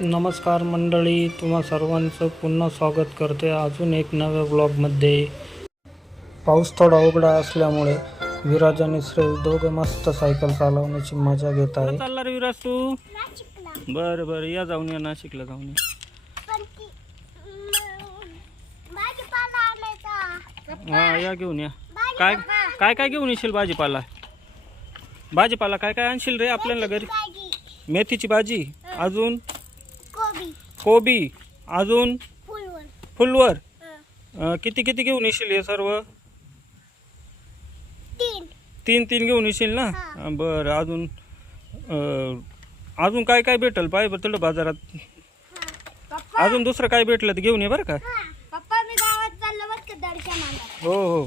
नमस्कार मंडळी तुम्हा सर्वांचं पुन्हा स्वागत करते अजून एक नव्या ब्लॉगमध्ये. पाऊस थोडा उघडा असल्यामुळे विराज आणि श्रेय दोघे मस्त सायकल चालवण्याची मजा घेत आहे चालला रे विराज तू? बरं बरं या जाऊन या नाशिकला जाऊन या. हा या घेऊन या. काय काय काय घेऊन येशील भाजीपाला? भाजीपाला काय काय आणशील रे आपल्याला घरी? मेथीची भाजी? अजून? कोबी अजून? फुलवर. फुलवर? हं. अं, किती किती घेऊन येशील हे सर्व? तीन. तीन तीन घेऊन येशील ना? हा. अं, बरं अजून अं, अजून काय काय भेटेल? पाय बरं तुला बाजारात. पप्पा. अजून दुसरं काय भेटलं तर घेऊन ये बरं का? हा, पप्पा मी गावात चाललो बघ का दर्शनाला हो हो.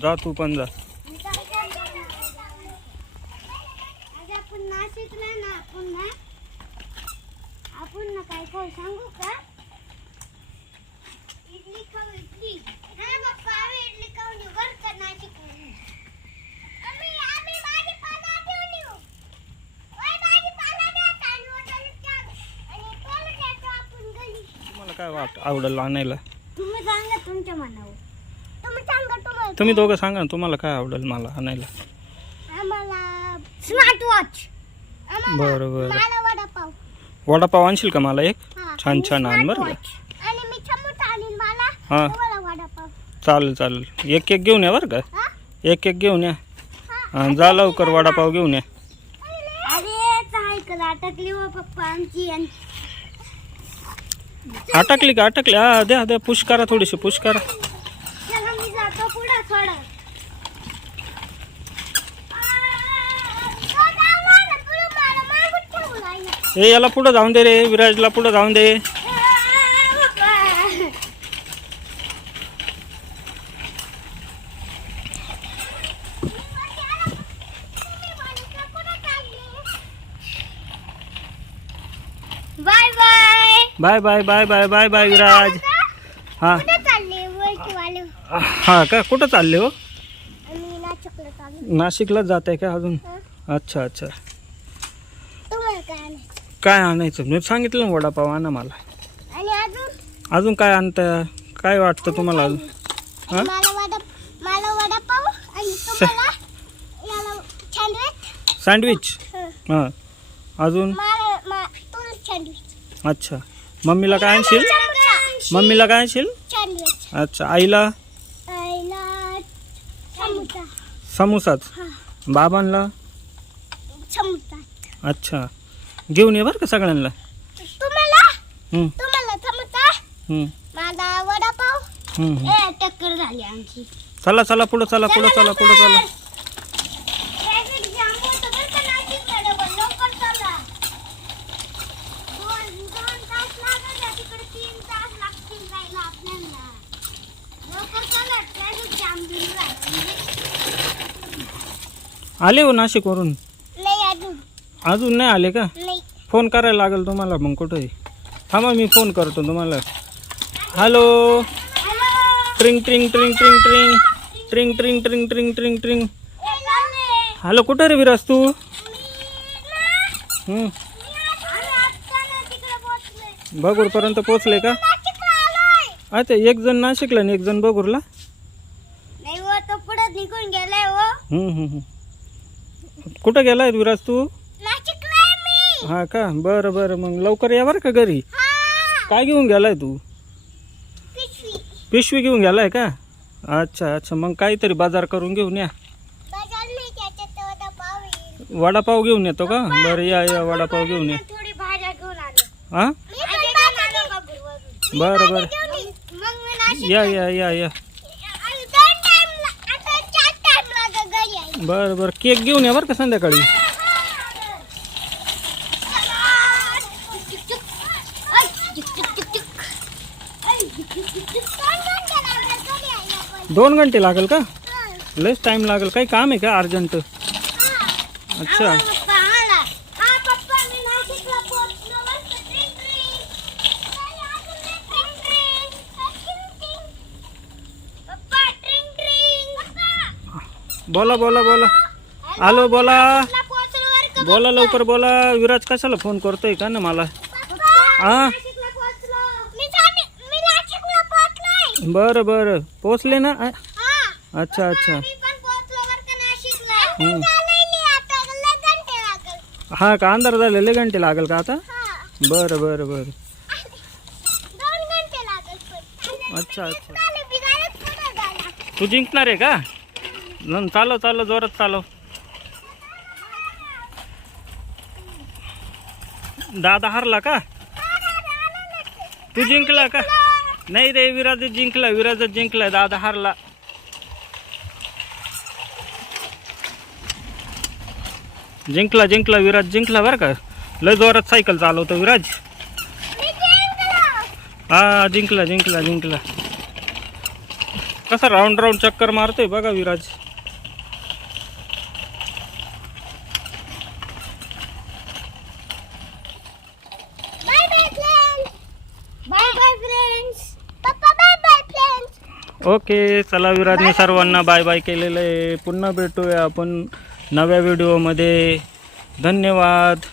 जा तू पण जा मी दर्शनाला. आज आपण नाशिकला ना आपण ना आपण ना काय खाऊ सांगू का इडली खाऊ इडली पप्पा आम्ही इडली खाऊन येऊ बरं का नाशिकवरून. आम्ही आम्ही भाजीपाला घेऊन येऊ ओय, भाजीपाला द्या, तांदूळ आणि चाल. आणि तेल देतो आपण घरी. तुम्हाला काय वाट आवडेल आणायला तुम्ही सांगा तुमच्या मनावर तुम्ही सांगा तुम्हाला तुम्ही दोघं सांगा ना तुम्हाला काय आवडेल मला आणायला आम्हाला स्मार्ट वॉच बरं बरं वडापाव आणशील का मला एक? हा, छान छान आण बरं हा. चालेल चालेल. एक एक घेऊन या बरं का? हा? एक एक घेऊन या. हा, जा लवकर वडापाव घेऊन या. अरे सायकल अटकली का? अटकली. हा द्या द्या. पुश करा थोडीशी पुश करा चला मी जातो पुढं थोडं ए याला पुढं जाऊन दे रे विराजला पुढं जाऊन दे. Bye bye. Bye bye bye bye bye bye Viraj. हा? वळकीवाले हा का? कुठं चालले हो? नाशिकलाच जात आहे का अजून? हं? अच्छा अच्छा. काय आणायचं? मी सांगितलं ना वडापाव आणा मला. अजून? काय आणता? काय वाटतं तुम्हाला अजून? हा? सँडविच सँडविच हां. अजून? अच्छा. मम्मीला काय आणशील? मम्मीला काय आणशील? अच्छा. आईला? आईला समोसा. समोसाच. बाबांना अच्छा. घेऊन ये बरं का सगळ्यांना तुम्हाला तुम्हाला समोसा मला वडापाव. ए टक्कर झाली आमची चला चला पुढं चला पुढं चला पुढं चला ट्रॅफिक जाम होतं बरं का नाशिककडे पण. लवकर चला. दोन दोन तास लागत आहे. तिकडे तीन तास लागतील जायला आपल्याला. लवकर चला. ट्रॅफिक जाम बिल राहते. आले हो नाशिकवरून नाही अजून अजून नाही आले का फोन करायला लागेल तुम्हाला मग कुठे थांबा मी फोन करतो तुम्हाला हॅलो ट्रिंग ट्रिंग ट्रिंग ट्रिंग ट्रिंग ट्रिंग ट्रिंग ट्रिंग ट्रिंग ट्रिंग ट्रिंग. हॅलो कुठं रे विराज तू. बगूरपर्यंत पोचले का. अच्छा एक जण नाशिकला आणि एक जण बगूरला नाही हो तो पुढे निघून गेलाय हो. कुठं गेलाय विराज तू हा का? बरं बरं. मग लवकर या बरं का घरी. हा. काय घेऊन गेलाय तू? पिशवी. घेऊन गेलाय का? अच्छा अच्छा. मग काहीतरी बाजार करून घेऊन या. वडापाव घेऊन येतो का? बरं या या. वडापाव घेऊन या. हा. बरं बरं. या या या या. बरं बरं. केक घेऊन या बरं का संध्याकाळी? दोन घंटे लागेल का? लयच टाइम लागेल. काही काम आहे का अर्जंट? अच्छा. बोला बोला बोला. हॅलो बोला. बोला लवकर बोला. विराज कशाला फोन करतोय का ना मला? हां नाशिकला पोहोचलो मी झाली- मी नाशिकला पोहोचलोय बरं बरं. पोचले ना? आ, अच्छा अच्छा. हम्म. हा का अंधार झालेले घंटे लागेल का आता? बरं बरं बरं. अच्छा अच्छा. तू जिंकणार आहे का? न चालव चालव जोरात चालव. दादा हारला का? तू जिंकला का? नाही रे विराज जिंकला विराज जिंकला दादा हारला. जिंकला जिंकला विराज जिंकला बरं का. लय जोरात सायकल चालवतो विराज. हा जिंकला जिंकला जिंकला. कसा राऊंड राऊंड चक्कर मारतोय बघा Viraj bye bye friends bye bye friends पप्पा बाय बाय फ्रेंड्स ओके चला विराजने सर्वांना बाय बाय केलेलं. आहे पुन्हा भेटूया आपण नव्या व्हिडिओमध्ये धन्यवाद.